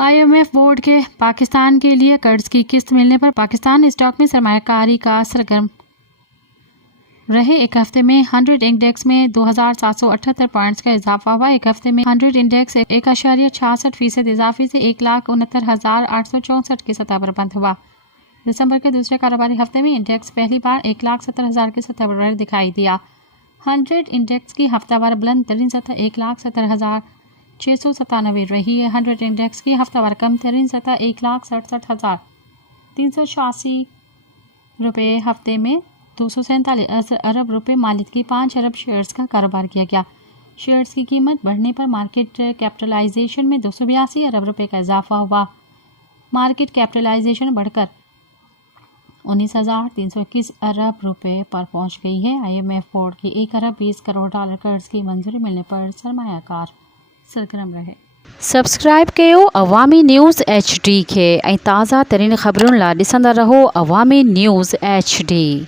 IMF board के पाकिस्तान के लिए कर्ज की किस्त मिलने पर पाकिस्तान स्टॉक में सरमायाकारी का सरगर्म रहे। एक हफ्ते में 100 इंडेक्स में 2778 पॉइंट्स का इजाफा हुआ। एक हफ्ते में 100 इंडेक्स 1.66% इजाफे से 1,69,864 की सतह पर बंद हुआ। दिसंबर के दूसरे कारोबारी हफ्ते में इंडेक्स पहली बार 1,70,000 की सतह पर दिखाई दिया। 100 इंडेक्स की हफ्तावार बुलंद तरीन सतह 1,70,697 रही है। 100 इंडेक्स की हफ्तावार कम तरीन सतह 1,67,386 रुपये। हफ्ते में 247 अरब रुपए मालिक की 5 अरब शेयर्स का कारोबार किया गया। शेयर्स की कीमत बढ़ने पर मार्केट कैपिटलाइजेशन में 282 अरब रुपए का इजाफा हुआ। मार्केट कैपिटलाइजेशन बढ़कर 19,321 अरब रुपए पर पहुंच गई है। IMF बोर्ड की 1 अरब 20 करोड़ डॉलर कर्ज की मंजूरी मिलने पर सरमायाकार सरगर्म रहे। सब्सक्राइब कयो अवामी न्यूज़ HD के ताज़ा तरीन ख़बरुन ला ॾिसंदा रहो अवामी न्यूज़ HD।